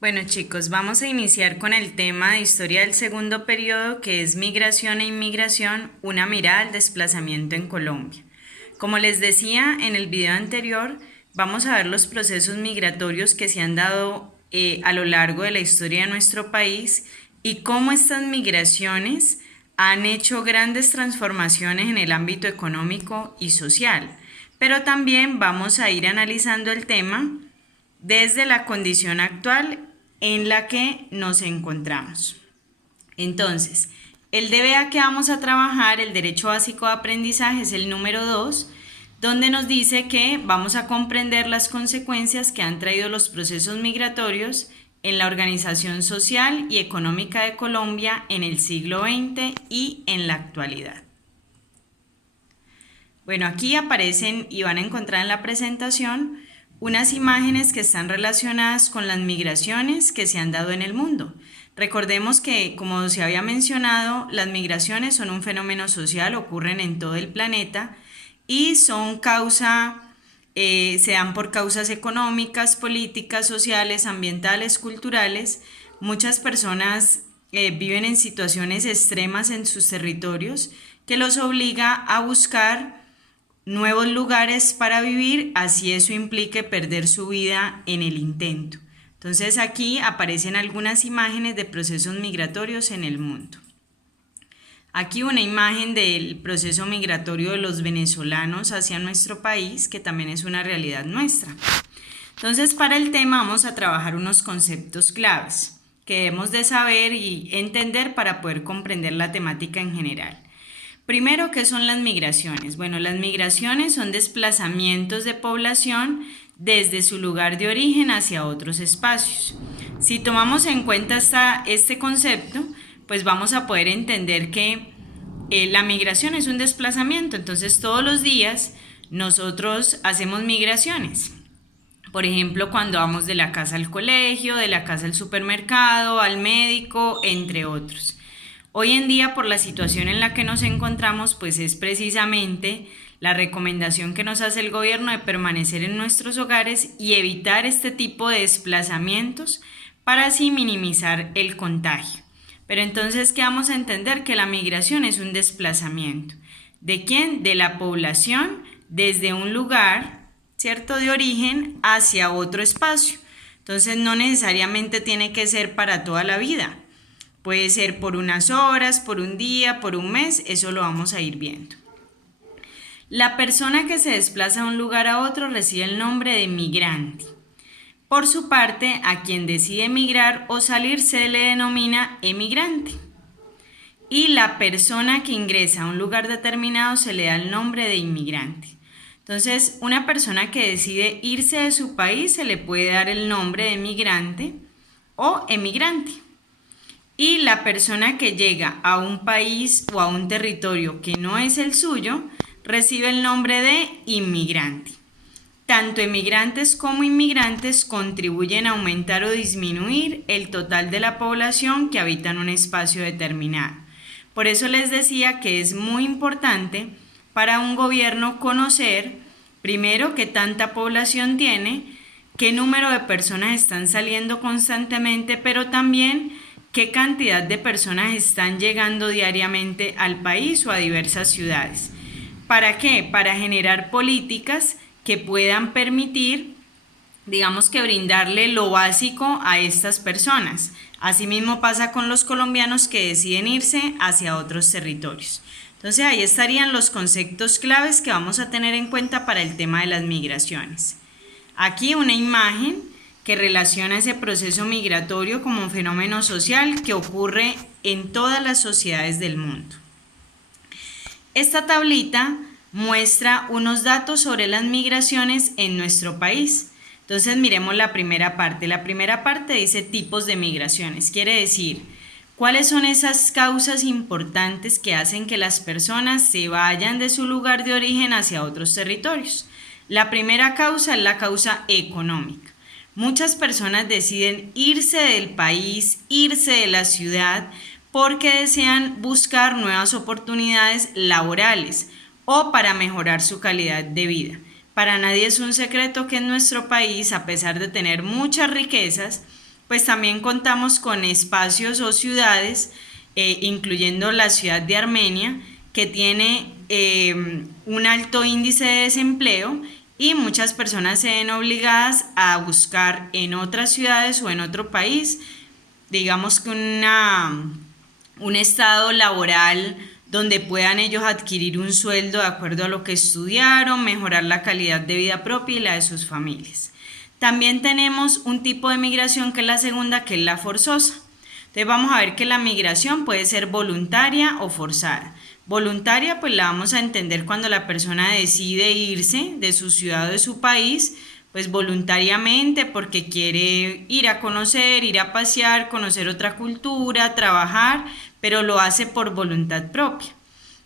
Bueno chicos, vamos a iniciar con el tema de historia del segundo periodo, que es migración e inmigración, una mirada al desplazamiento en Colombia. Como les decía en el video anterior, vamos a ver los procesos migratorios que se han dado a lo largo de la historia de nuestro país y cómo estas migraciones han hecho grandes transformaciones en el ámbito económico y social. Pero también vamos a ir analizando el tema desde la condición actual en la que nos encontramos. Entonces, el DBA que vamos a trabajar, el derecho básico de aprendizaje, es el número 2, donde nos dice que vamos a comprender las consecuencias que han traído los procesos migratorios en la organización social y económica de Colombia en el siglo XX y en la actualidad. Bueno, aquí aparecen y van a encontrar en la presentación unas imágenes que están relacionadas con las migraciones que se han dado en el mundo. Recordemos que, como se había mencionado, las migraciones son un fenómeno social, ocurren en todo el planeta y son se dan por causas económicas, políticas, sociales, ambientales, culturales. Muchas personas viven en situaciones extremas en sus territorios que los obliga a buscar nuevos lugares para vivir, así eso implique perder su vida en el intento. Entonces aquí aparecen algunas imágenes de procesos migratorios en el mundo. Aquí una imagen del proceso migratorio de los venezolanos hacia nuestro país, que también es una realidad nuestra. Entonces, para el tema vamos a trabajar unos conceptos claves que debemos de saber y entender para poder comprender la temática en general. Primero, ¿qué son las migraciones? Bueno, las migraciones son desplazamientos de población desde su lugar de origen hacia otros espacios. Si tomamos en cuenta este concepto, pues vamos a poder entender que la migración es un desplazamiento. Entonces, todos los días nosotros hacemos migraciones. Por ejemplo, cuando vamos de la casa al colegio, de la casa al supermercado, al médico, entre otros. Hoy en día, por la situación en la que nos encontramos, pues es precisamente la recomendación que nos hace el gobierno de permanecer en nuestros hogares y evitar este tipo de desplazamientos para así minimizar el contagio. Pero entonces, ¿qué vamos a entender? Que la migración es un desplazamiento. ¿De quién? De la población desde un lugar, ¿cierto?, de origen hacia otro espacio. Entonces, no necesariamente tiene que ser para toda la vida. Puede ser por unas horas, por un día, por un mes, eso lo vamos a ir viendo. La persona que se desplaza de un lugar a otro recibe el nombre de migrante. Por su parte, a quien decide migrar o salir se le denomina emigrante. Y la persona que ingresa a un lugar determinado se le da el nombre de inmigrante. Entonces, una persona que decide irse de su país se le puede dar el nombre de migrante o emigrante. Y la persona que llega a un país o a un territorio que no es el suyo recibe el nombre de inmigrante. Tanto emigrantes como inmigrantes contribuyen a aumentar o disminuir el total de la población que habita en un espacio determinado. Por eso les decía que es muy importante para un gobierno conocer primero qué tanta población tiene, qué número de personas están saliendo constantemente, pero también qué cantidad de personas están llegando diariamente al país o a diversas ciudades. ¿Para qué? Para generar políticas que puedan permitir, digamos, que brindarle lo básico a estas personas. Asimismo pasa con los colombianos que deciden irse hacia otros territorios. Entonces ahí estarían los conceptos claves que vamos a tener en cuenta para el tema de las migraciones. Aquí una imagen que relaciona ese proceso migratorio como un fenómeno social que ocurre en todas las sociedades del mundo. Esta tablita muestra unos datos sobre las migraciones en nuestro país. Entonces miremos la primera parte. La primera parte dice tipos de migraciones. Quiere decir, ¿cuáles son esas causas importantes que hacen que las personas se vayan de su lugar de origen hacia otros territorios? La primera causa es la causa económica. Muchas personas deciden irse del país, irse de la ciudad, porque desean buscar nuevas oportunidades laborales o para mejorar su calidad de vida. Para nadie es un secreto que en nuestro país, a pesar de tener muchas riquezas, pues también contamos con espacios o ciudades, incluyendo la ciudad de Armenia, que tiene un alto índice de desempleo y muchas personas se ven obligadas a buscar en otras ciudades o en otro país, digamos que un estado laboral donde puedan ellos adquirir un sueldo de acuerdo a lo que estudiaron, mejorar la calidad de vida propia y la de sus familias. También tenemos un tipo de migración que es la segunda, que es la forzosa. Entonces vamos a ver que la migración puede ser voluntaria o forzada. Voluntaria, pues la vamos a entender cuando la persona decide irse de su ciudad o de su país, pues voluntariamente porque quiere ir a conocer, ir a pasear, conocer otra cultura, trabajar, pero lo hace por voluntad propia.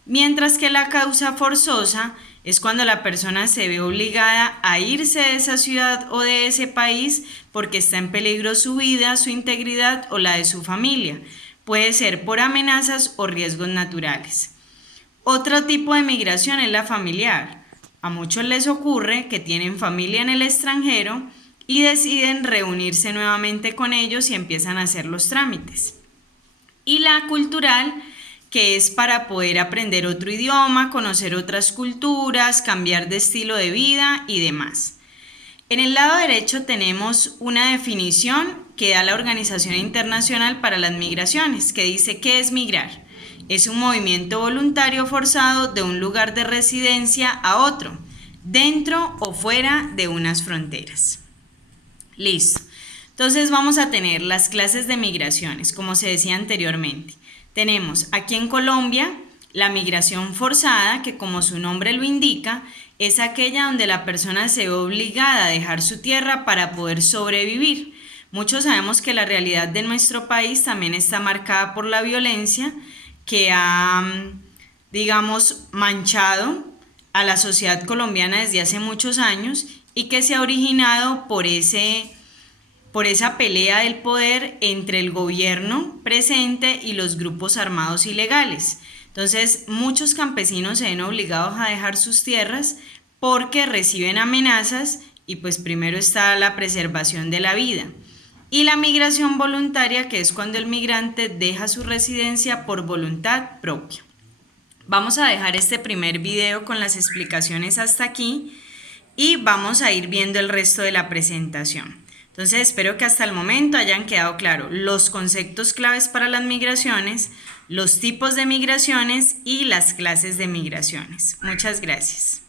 Mientras que la causa forzosa es cuando la persona se ve obligada a irse de esa ciudad o de ese país porque está en peligro su vida, su integridad o la de su familia. Puede ser por amenazas o riesgos naturales. Otro tipo de migración es la familiar. A muchos les ocurre que tienen familia en el extranjero y deciden reunirse nuevamente con ellos y empiezan a hacer los trámites. Y la cultural, que es para poder aprender otro idioma, conocer otras culturas, cambiar de estilo de vida y demás. En el lado derecho tenemos una definición que da la Organización Internacional para las Migraciones, que dice ¿qué es migrar? Es un movimiento voluntario forzado de un lugar de residencia a otro, dentro o fuera de unas fronteras. Listo. Entonces vamos a tener las clases de migraciones, como se decía anteriormente. Tenemos aquí en Colombia la migración forzada, que como su nombre lo indica, es aquella donde la persona se ve obligada a dejar su tierra para poder sobrevivir. Muchos sabemos que la realidad de nuestro país también está marcada por la violencia que ha, digamos, manchado a la sociedad colombiana desde hace muchos años y que se ha originado por esa pelea del poder entre el gobierno presente y los grupos armados ilegales. Entonces, muchos campesinos se ven obligados a dejar sus tierras porque reciben amenazas y pues primero está la preservación de la vida. Y la migración voluntaria, que es cuando el migrante deja su residencia por voluntad propia. Vamos a dejar este primer video con las explicaciones hasta aquí y vamos a ir viendo el resto de la presentación. Entonces espero que hasta el momento hayan quedado claros los conceptos claves para las migraciones, los tipos de migraciones y las clases de migraciones. Muchas gracias.